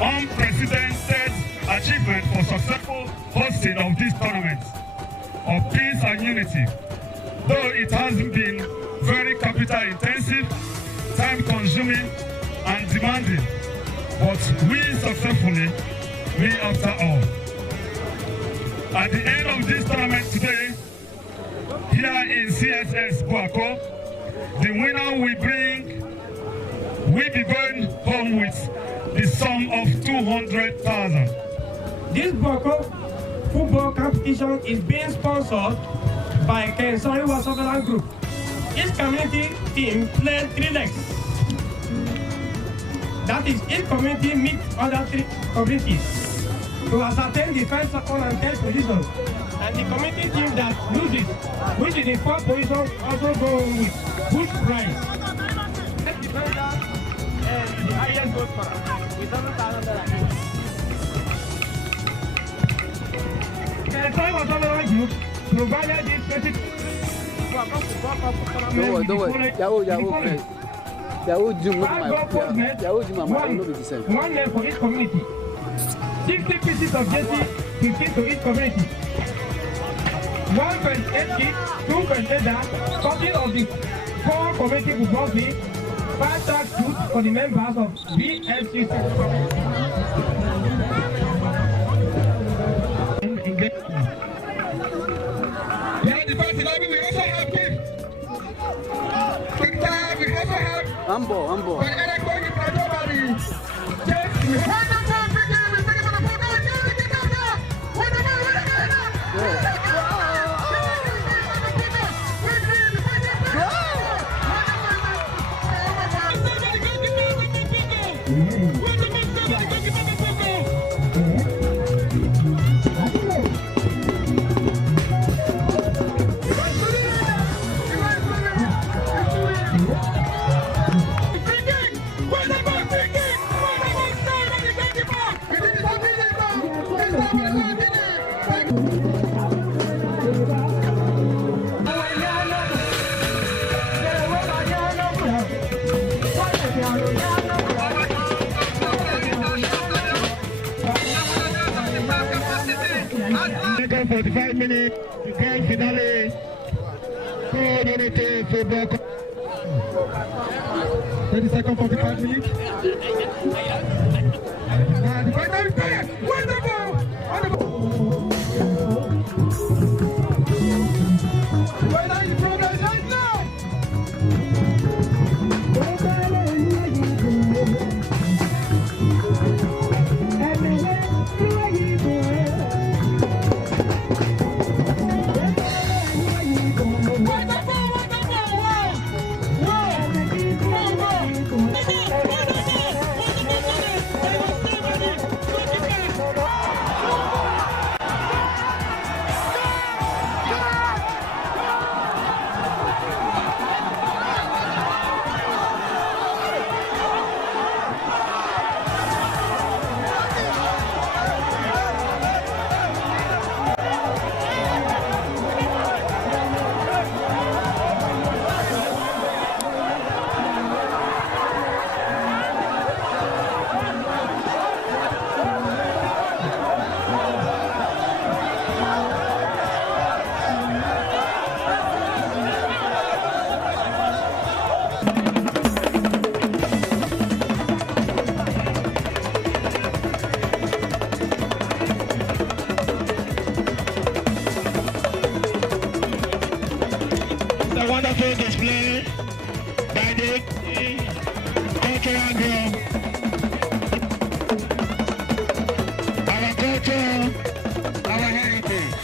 Unprecedented achievement for successful hosting of this tournament of peace and unity. Though it hasn't been very capital intensive, time consuming and demanding, but we successfully win after all. At the end of this tournament today, here in CSS Buako, the winner will be going home with the sum of 200,000. This Buako football competition is being sponsored by Kensari Wasovelan Group. Each community team plays 3 legs. That is, each community meets other 3 communities to ascertain the first, second, and third positions. And the community team that loses, which is the 4th position, also go with good prize. The defender and the highest goal scorer with $7,000. The Kensari Wasovelan Group provided this specific one name for each community. 60 pieces of jersey, 15 to each community. 1.8 kit, 2.8 that, copy of the 4 community football fees, 5 track suits for the members of BLCC. Humble. Second 45 minutes, the grand finale, coordinated football. 32nd 45 minutes. The final is there. Wonderful! Final is progress right now. Wonderful display by the cultural group. Our culture, our heritage.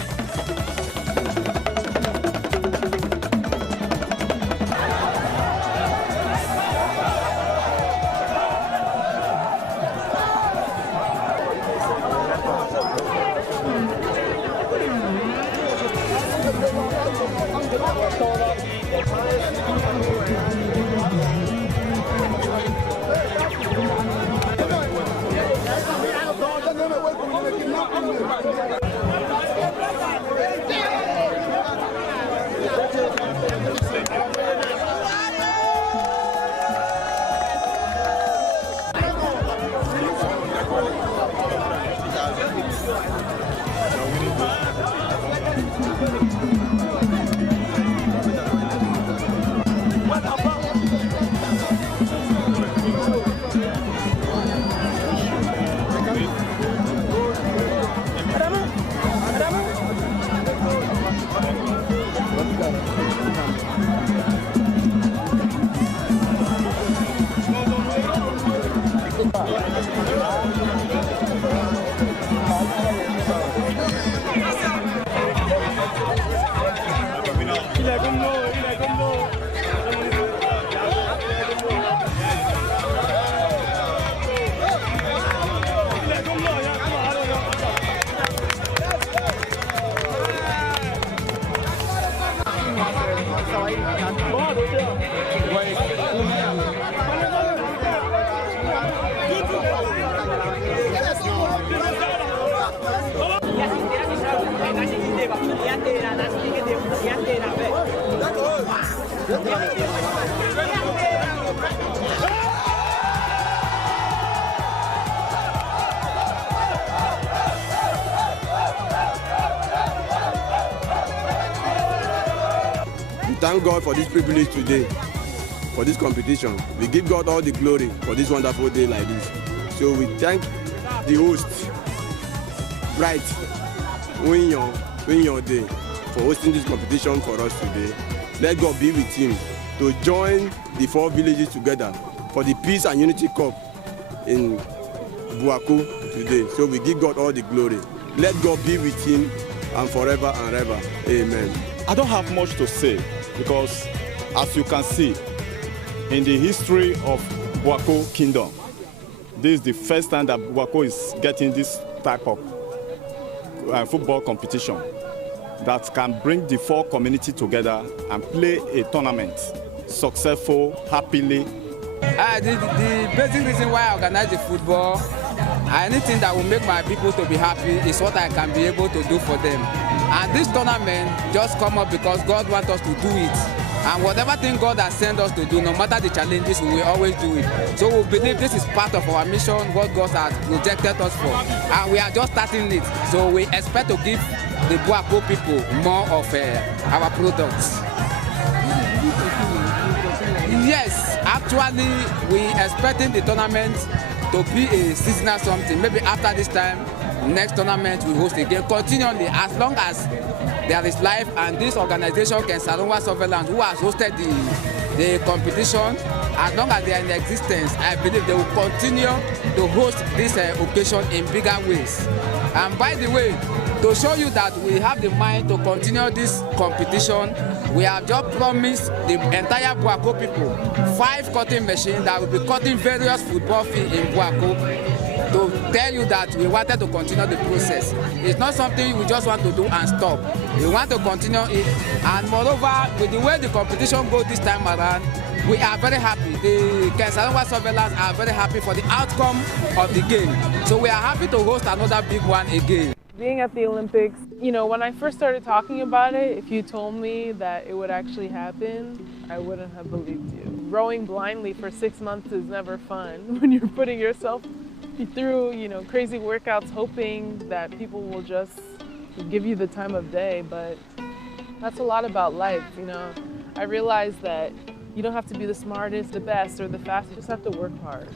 We thank God for this privilege today, for this competition. We give God all the glory for this wonderful day like this. So we thank the host, Bright Winyon Day, for hosting this competition for us today. Let God be with him to join the 4 villages together for the Peace and Unity Cup in Buhari today. So we give God all the glory. Let God be with him and forever and ever. Amen. I don't have much to say because, as you can see, in the history of Buhari Kingdom, this is the first time that Buhari is getting this type of football competition that can bring the 4 communities together and play a tournament successful, happily. The basic reason why I organize the football, anything that will make my people to be happy is what I can be able to do for them. And this tournament just come up because God wants us to do it. And whatever thing God has sent us to do, no matter the challenges, we will always do it. So we believe this is part of our mission, what God has projected us for. And we are just starting it. So we expect to give the Buhari people more of our products. Yes, actually, we expecting the tournament to be a seasonal something. Maybe after this time, next tournament we host again continually, as long as there is life and this organization can Sarunwa Surveillance, who has hosted the competition, as long as they are in existence, I believe they will continue to host this occasion in bigger ways. And by the way, to show you that we have the mind to continue this competition, we have just promised the entire Buhari people 5 cutting machines that will be cutting various football fields in Buhari, to tell you that we wanted to continue the process. It's not something we just want to do and stop. We want to continue it. And moreover, with the way the competition goes this time around, we are very happy. The Sarunwa Surveillance are very happy for the outcome of the game. So we are happy to host another big one again. Being at the Olympics, you know, when I first started talking about it, if you told me that it would actually happen, I wouldn't have believed you. Rowing blindly for 6 months is never fun when you're putting yourself through, you know, crazy workouts, hoping that people will just give you the time of day. But that's a lot about life, you know. I realized that you don't have to be the smartest, the best, or the fastest. You just have to work hard.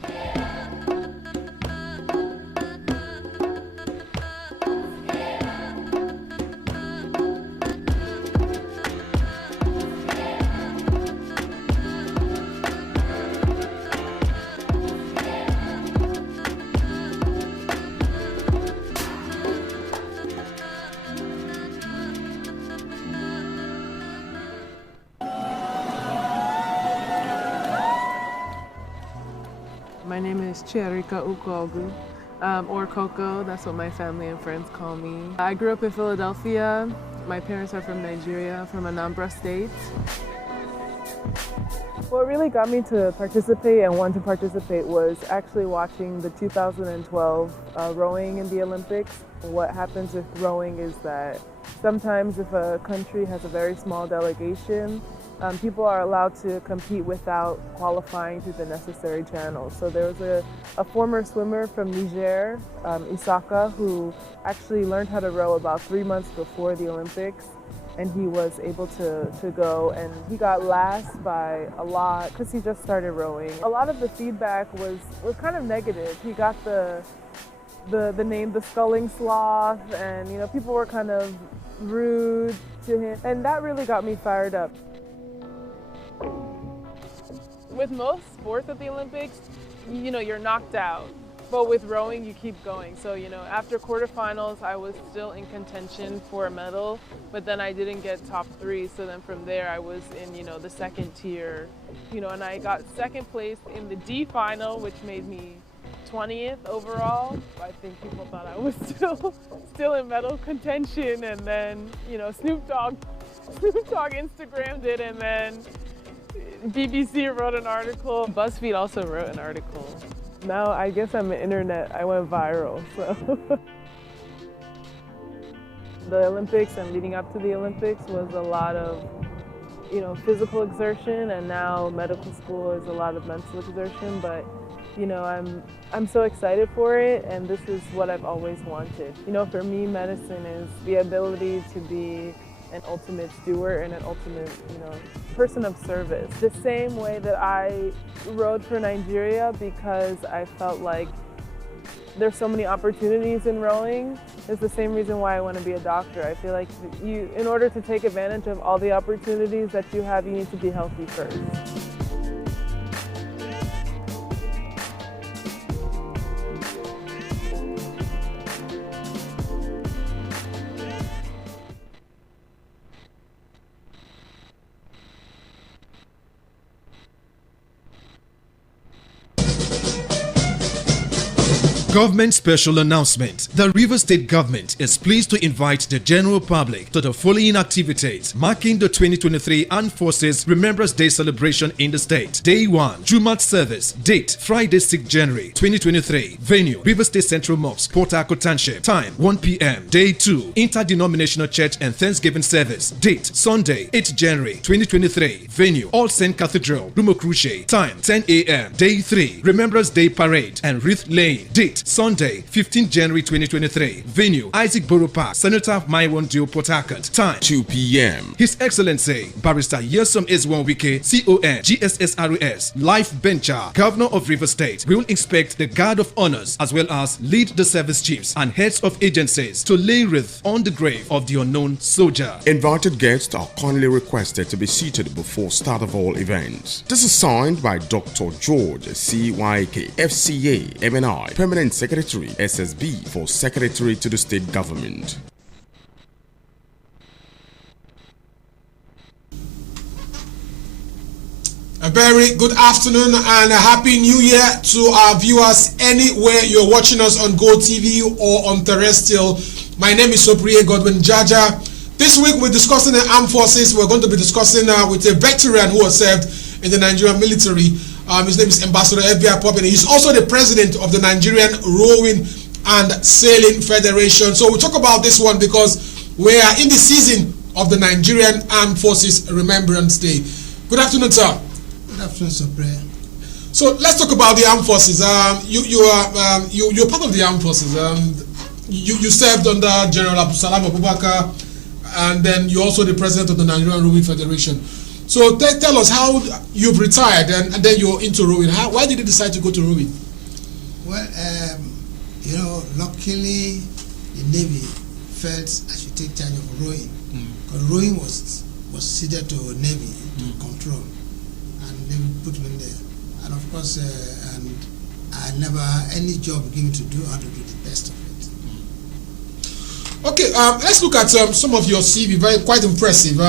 My name is Chiarika Ukogu, or Coco, that's what my family and friends call me. I grew up in Philadelphia. My parents are from Nigeria, from Anambra State. What really got me to participate and want to participate was actually watching the 2012 rowing in the Olympics. What happens with rowing is that sometimes if a country has a very small delegation, people are allowed to compete without qualifying through the necessary channels. So there was a former swimmer from Niger, Isaka, who actually learned how to row about 3 months before the Olympics, and he was able to go, and he got last by a lot because he just started rowing. A lot of the feedback was kind of negative. He got the name the Sculling Sloth, and you know, people were kind of rude to him, and that really got me fired up. With most sports at the Olympics, you know, you're knocked out. But with rowing, you keep going. So, you know, after quarterfinals, I was still in contention for a medal, but then I didn't get top 3. So then from there, I was in, you know, the second tier, you know, and I got second place in the D final, which made me 20th overall. I think people thought I was still in medal contention. And then, you know, Snoop Dogg Instagrammed it, and then BBC wrote an article. BuzzFeed also wrote an article. Now I guess I'm an internet. I went viral, so. The Olympics and leading up to the Olympics was a lot of physical exertion, and now medical school is a lot of mental exertion, but I'm so excited for it, and this is what I've always wanted. For me, medicine is the ability to be an ultimate steward and an ultimate, person of service. The same way that I rode for Nigeria because I felt like there's so many opportunities in rowing, is the same reason why I want to be a doctor. I feel like in order to take advantage of all the opportunities that you have, you need to be healthy first. Government special announcement. The Rivers State government is pleased to invite the general public to the following activities marking the 2023 Armed Forces Remembrance Day celebration in the state. Day 1, Jumat service. Date, Friday 6 January 2023. Venue, Rivers State Central Mosque, Port Harcourt Township. Time, 1 p.m. Day 2, Interdenominational Church and Thanksgiving service. Date, Sunday 8 January 2023. Venue, All Saint Cathedral, Rumokruche. Time, 10 a.m. Day 3, Remembrance Day Parade and Wreath Laying. Date, Sunday, 15 January 2023. Venue, Isaac Borough Park, Senator Maiwon Dio, Port Harcourt. Time, 2 p.m. His Excellency, Barrister Yesom Ezwon Wike, CON, GSSRS, Life Bencher, Governor of Rivers State, will inspect the Guard of Honors as well as lead the service chiefs and heads of agencies to lay wreath on the grave of the unknown soldier. Invited guests are kindly requested to be seated before start of all events. This is signed by Dr. George CYK, FCA, MNI, Permanent Secretary, SSB, for Secretary to the State Government. A very good afternoon and a happy new year to our viewers anywhere you're watching us on Go TV or on terrestrial. My name is Sopriye Godwin Jaja. This week we're discussing the armed forces. We're going to be discussing with a veteran who has served in the Nigerian military. His name is Ambassador Rstv Porbeni. He's also the president of the Nigerian Rowing and Sailing Federation. So we'll talk about this one because we are in the season of the Nigerian Armed Forces Remembrance Day. Good afternoon, sir. Good afternoon, sir. So let's talk about the armed forces. You're part of the armed forces. You served under General Abdulsalam Abubakar, and then you're also the president of the Nigerian Rowing Federation. So tell us how you've retired and then you're into rowing. Why did you decide to go to rowing? Well, luckily the Navy felt I should take charge of rowing. Because rowing was ceded to Navy to control, and Navy put me there. And of course, and I never any job given to do, I had to do the best of it. Okay, let's look at some of your CV. Quite impressive.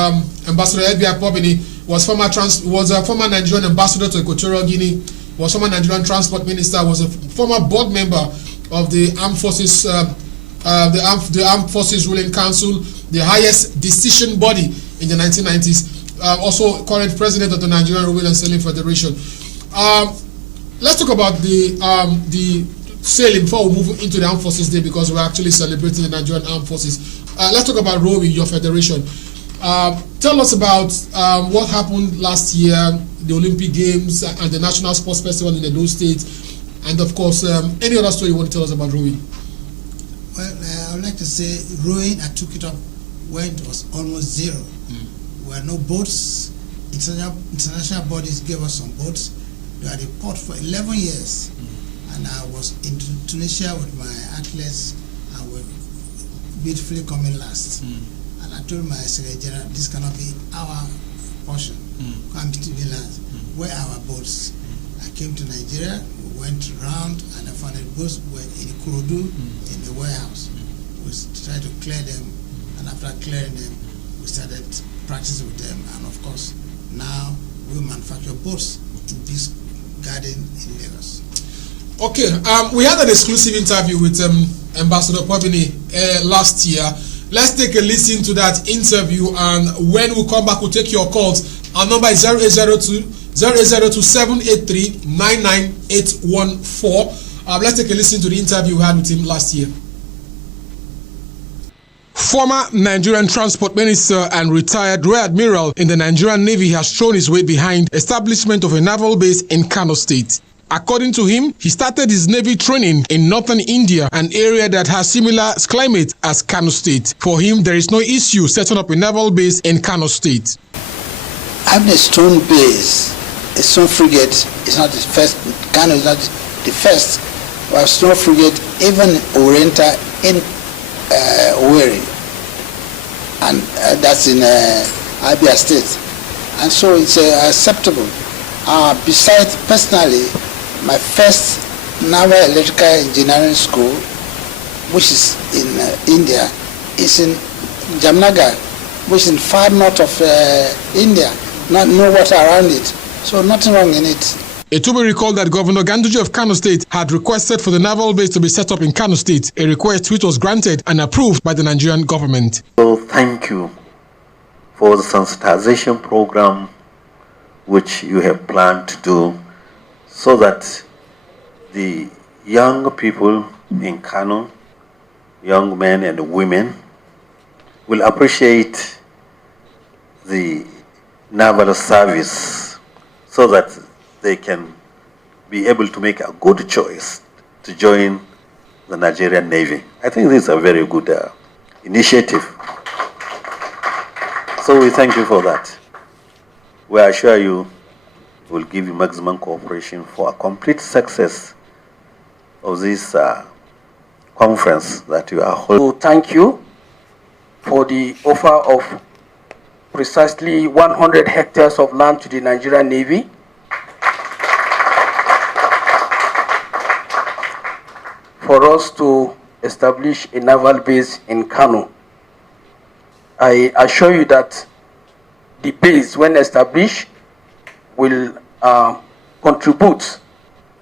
Ambassador Rstv Porbeni was a former Nigerian ambassador to Equatorial Guinea. Was former Nigerian transport minister. Was a former board member of the Armed Forces, the Armed Forces Ruling Council, the highest decision body in the 1990s. Also current president of the Nigerian Rowing and Sailing Federation. Let's talk about the sailing before we move into the Armed Forces Day, because we're actually celebrating the Nigerian Armed Forces. Let's talk about rowing, your federation. Tell us about what happened last year, the Olympic Games and the National Sports Festival in Edo State, and of course, any other story you want to tell us about rowing. Well, I would like to say rowing, I took it up when it was almost zero. There were no boats. International bodies gave us some boats. We had a port for 11 years. And I was in Tunisia with my athletes, and we beautifully coming last. And I told my Secretary General, this cannot be our portion. Come to the land. Where are our boats? I came to Nigeria, we went around, and I found the boats were in Ikorodu, in the warehouse. We tried to clear them, and after clearing them, we started practicing with them. And of course, now we manufacture boats in this garden in Lagos. Okay, we had an exclusive interview with Ambassador Porbeni last year. Let's take a listen to that interview, and when we come back, we'll take your calls. Our number is 0802-783-99814. Let's take a listen to the interview we had with him last year. Former Nigerian Transport Minister and retired Rear Admiral in the Nigerian Navy has thrown his weight behind establishment of a naval base in Kano State. According to him, he started his Navy training in northern India, an area that has similar climate as Kano State. For him, there is no issue setting up a naval base in Kano State. Having a stone base, a stone frigate is not the first. Kano is not the first. We have stone frigate, even Orienta in Owerri, and that's in Abia State. And so it's acceptable. Besides, personally, my first naval electrical engineering school, which is in India, is in Jamnagar, which is in far north of India. No water around it, so nothing wrong in it. It will be recalled that Governor Ganduje of Kano State had requested for the naval base to be set up in Kano State, a request which was granted and approved by the Nigerian government. So thank you for the sensitization program which you have planned to do, so that the young people in Kano, young men and women, will appreciate the naval service, so that they can be able to make a good choice to join the Nigerian Navy. I think this is a very good initiative. So we thank you for that. We assure you will give you maximum cooperation for a complete success of this conference that you are holding. So thank you for the offer of precisely 100 hectares of land to the Nigerian Navy. For us to establish a naval base in Kano. I assure you that the base, when established, will contribute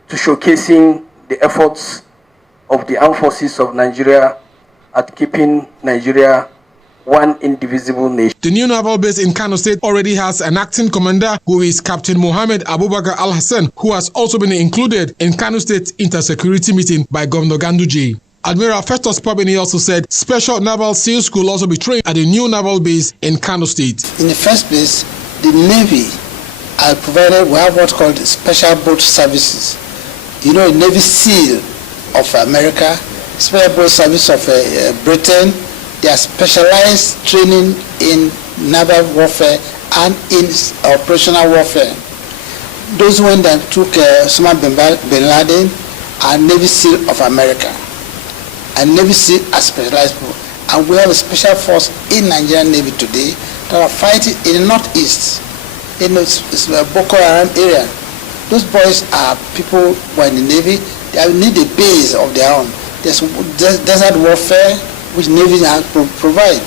to showcasing the efforts of the armed forces of Nigeria at keeping Nigeria one indivisible nation. The new naval base in Kano State already has an acting commander, who is Captain Mohammed Abubakar Al-Hassan, who has also been included in Kano State intersecurity meeting by Governor Ganduje. Admiral Festus Porbeni also said special naval SEALs could also be trained at the new naval base in Kano State. In the first place, the Navy provided, we have what's called special boat services. You know, Navy SEAL of America, special boat service of Britain. They are specialized training in naval warfare and in operational warfare. Those ones that took Osama bin Laden are Navy SEAL of America. And Navy SEAL are specialized people. And we have a special force in Nigerian Navy today that are fighting in the northeast, in the Boko Haram area. Those boys are people who are in the Navy. They need a base of their own. There's desert warfare, which Navy provide.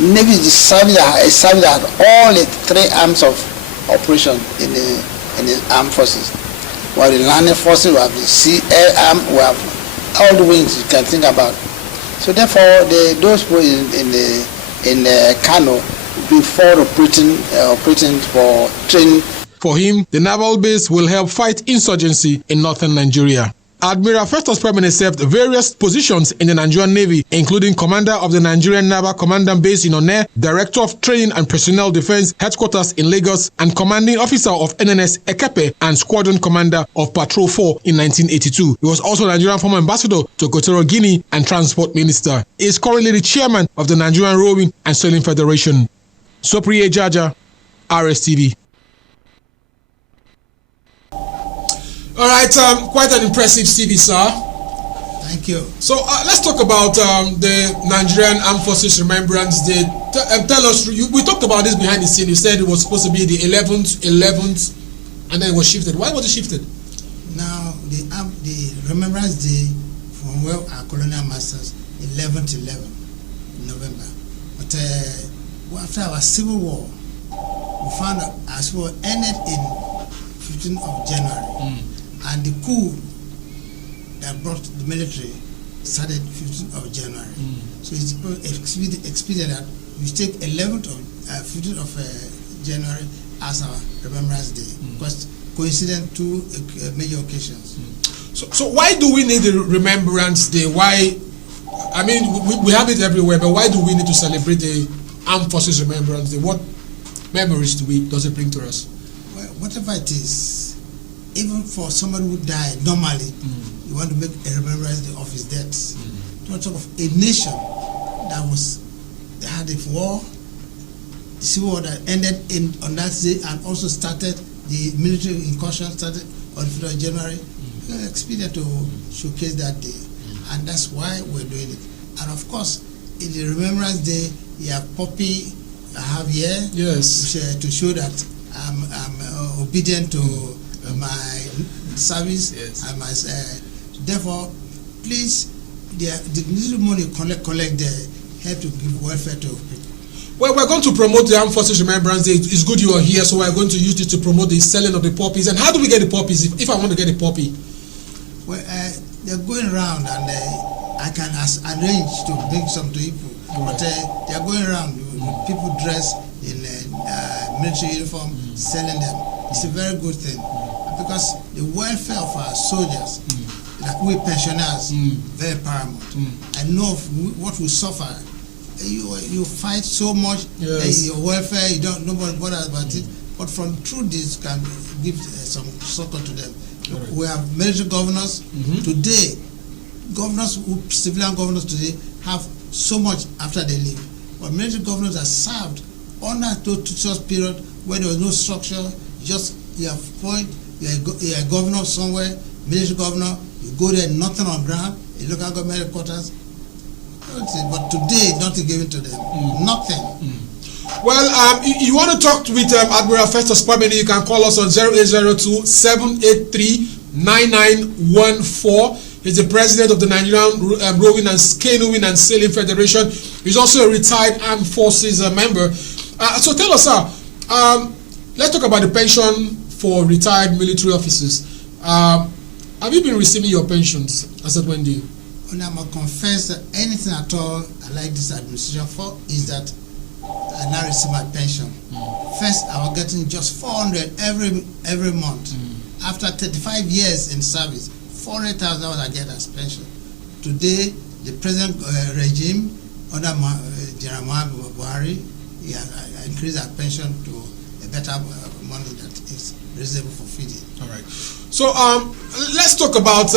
Navy is the service that has all the three arms of operation in the armed forces. We have the land forces, we have the sea, air arm, we have all the wings you can think about. So therefore, those people in Kano before operating for training. For him, the naval base will help fight insurgency in northern Nigeria. Admiral Festus Porbeni served various positions in the Nigerian Navy, including Commander of the Nigerian Naval Commandant Base in Onne, Director of Training and Personnel Defense Headquarters in Lagos, and Commanding Officer of NNS Ekepe and Squadron Commander of Patrol 4 in 1982. He was also Nigerian former ambassador to Equatorial Guinea and Transport Minister. He is currently the chairman of the Nigerian Rowing and Sailing Federation. Sopriye Jaja, Rstv. All right, quite an impressive CV, sir. Thank you. So let's talk about the Nigerian Armed Forces Remembrance Day. Tell us, we talked about this behind the scene. You said it was supposed to be the 11th, and then it was shifted. Why was it shifted? Now, the Remembrance Day from where our colonial masters, 11th November. But after our civil war, we found out our civil war ended in 15th of January. And the coup that brought the military started 15th of January. So it's expedient that we take 15th of January as our Remembrance Day, because coincident to major occasions. So why do we need the Remembrance Day? Why I mean, we have it everywhere, but why do we need to celebrate the Armed Forces Remembrance Day? What memories does it bring to us? Well, whatever it is, even for someone who died normally, you want to make a remembrance day of his death. To talk of a nation that had a war, the civil war that ended on that day, and also started the military incursion started on 5th of January. We expected to showcase that day, and that's why we're doing it. And of course, in the Remembrance Day, you have Poppy I have here, yes, to show that I'm obedient to my service, yes. And my therefore, please, the little money collect the help to give welfare to people. Well, we're going to promote the Armed Forces Remembrance Day. It's good you are here, so we're going to use it to promote the selling of the puppies. And how do we get the puppies if I want to get a puppy? Well, they're going around, and I can arrange to bring some to people. Right. But they're going around with people dressed in military uniform, selling them. It's a very good thing, because the welfare of our soldiers, like we pensioners, very paramount. I know what we suffer. You fight so much, yes. Your welfare, nobody bothers about it. But through this, can give some support to them. Right. We have military governors today. Civilian governors today have so much after they leave. But military governors are served under those period where there was no structure. You have point. You're a governor somewhere, military governor. You go there, nothing on ground. A local government headquarters. But today, nothing given to them. Nothing. Well, you want to talk with Admiral Festus Porbeni, you can call us on 0802-783-9914. He's the president of the Nigerian Rowing and Canoeing and Sailing Federation. He's also a retired Armed Forces member. So tell us, sir, let's talk about the pension for retired military officers. Have you been receiving your pensions as at when due? And I must confess that anything at all I like this administration for is that I now receive my pension. First, I was getting just 400 every month. After 35 years in service, 400,000 I get as pension. Today, the present regime under General Buhari, he increased our pension to a better money that is reasonable for feeding. All right. So let's talk about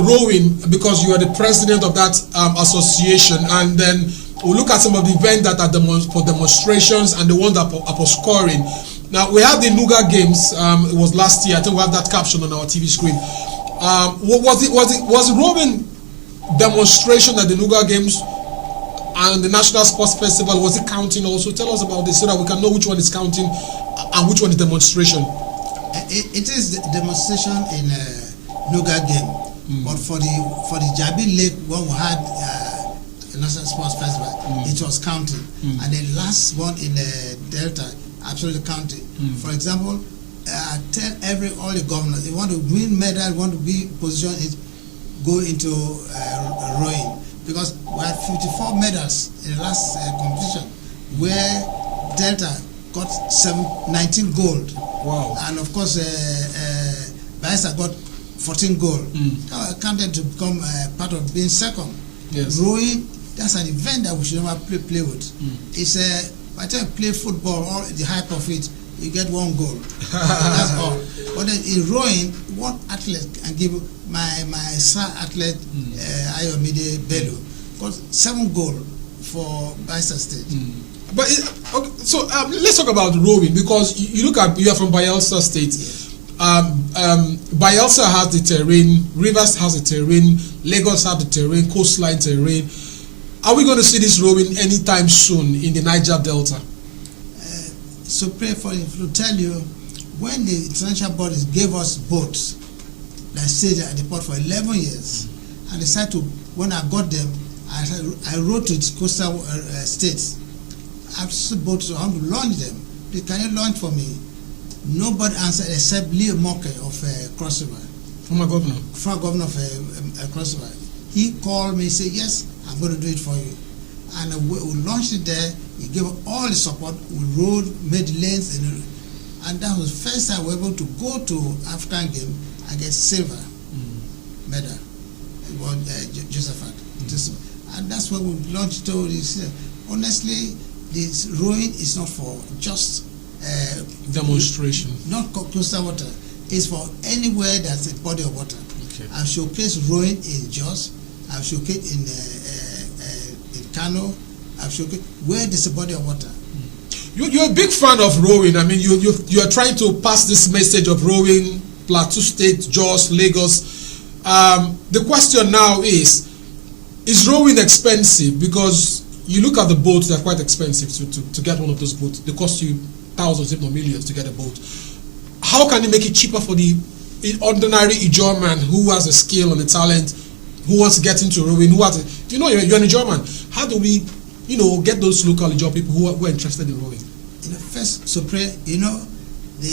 rowing, because you are the president of that association, and then we'll look at some of the events that are for demonstrations and the one that are for scoring. Now, we had the Nuga Games. It was last year. I think we have that caption on our TV screen. Was the rowing demonstration at the Nuga Games and the National Sports Festival, was it counting also? Tell us about this so that we can know which one is counting and which one is demonstration. It is the demonstration in Nuga Game, but for the Jabi Lake when we had National Sports Festival, it was counting, and the last one in Delta absolutely counting. For example, I tell all the governors, if you want to win medal, want to be positioned, is go into rowing, because we had 54 medals in the last competition, where Delta got 19 gold. Wow. And of course, Bayelsa got 14 gold. I counted to become part of being second. Yes. Rowing, that's an event that we should never play with. It's by the time you play football, or the hype of it, you get 1 goal. That's all. But then in rowing, one athlete can give my star athlete, Ayomide Bello, got 7 gold for Bayelsa State. But okay, so let's talk about rowing, because you are from Bayelsa State. Yes. Bayelsa has the terrain, Rivers has the terrain, Lagos has the terrain, coastline terrain. Are we going to see this rowing anytime soon in the Niger Delta? So pray for it. To tell you, when the international bodies gave us boats that stayed at the port for 11 years, and decided to, when I got them, I wrote to the coastal states. I have to boats, so I want to launch them. Please, can you launch for me? Nobody answered except Leo Moke of Cross River. Former governor of Cross River. He called me and said, yes, I'm going to do it for you. And we launched it there. He gave all the support. We rowed, made lanes, and that was the first time we were able to go to African game and get silver medal. It won Josephat. And that's why we launched this. Honestly, this rowing is not for just demonstration. Not coastal water. It's for anywhere that's a body of water. Okay. I've showcased rowing in Jos. I've showcased in Kano. I've showcased where there's a body of water. You're a big fan of rowing. I mean, you're trying to pass this message of rowing, Plateau State, Jos, Lagos. The question now is rowing expensive? Because you look at the boats, they're quite expensive to get one of those boats. They cost you thousands, if not millions, to get a boat. How can you make it cheaper for the ordinary Ijaw man who has a skill and a talent, who wants to get into rowing, you're an Ijaw man. How do we, get those local Ijaw people who are interested in rowing? First, the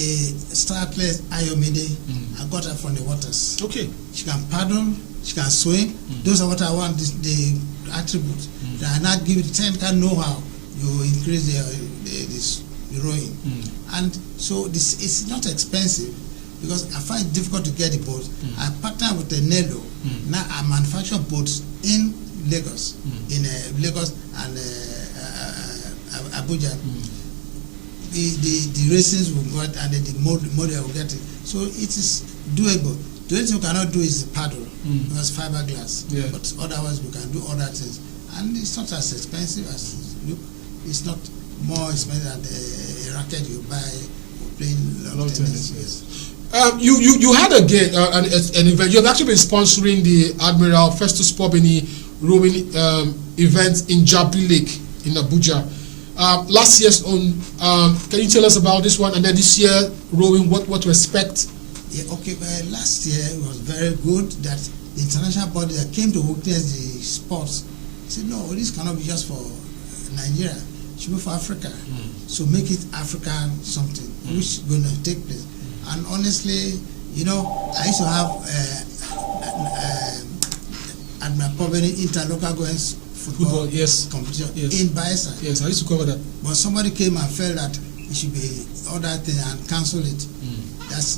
star player Ayomide, I got her from the waters. Okay. She can paddle, she can swim. Those are what I want, the attributes. That I not give it technical know-how, you increase the rowing. And so it's not expensive, because I find it difficult to get the boats. I partner with the Nelo. Now I manufacture boats in Lagos, Lagos and Abuja. The races will go out and then the model will get it. So it is doable. The only thing we cannot do is the paddle, because fiberglass. Yeah. But otherwise we can do other things. And it's not as expensive as look. It's not more expensive than the racket you buy for playing long tennis. Yes. You had an event. You have actually been sponsoring the Admiral Festus Porbeni rowing event in Jabi Lake in Abuja. Last year's on, can you tell us about this one? And then this year, rowing, what to expect? Yeah, okay. Last year it was very good that the international body that came to witness the sports said, no, this cannot be just for Nigeria. It should be for Africa. So make it African something, which is going to take place. And honestly, I used to have Admiral Porbeni interlocal goings football competition in Bayelsa. Yes, I used to cover that. But somebody came and felt that it should be other thing and cancel it. That's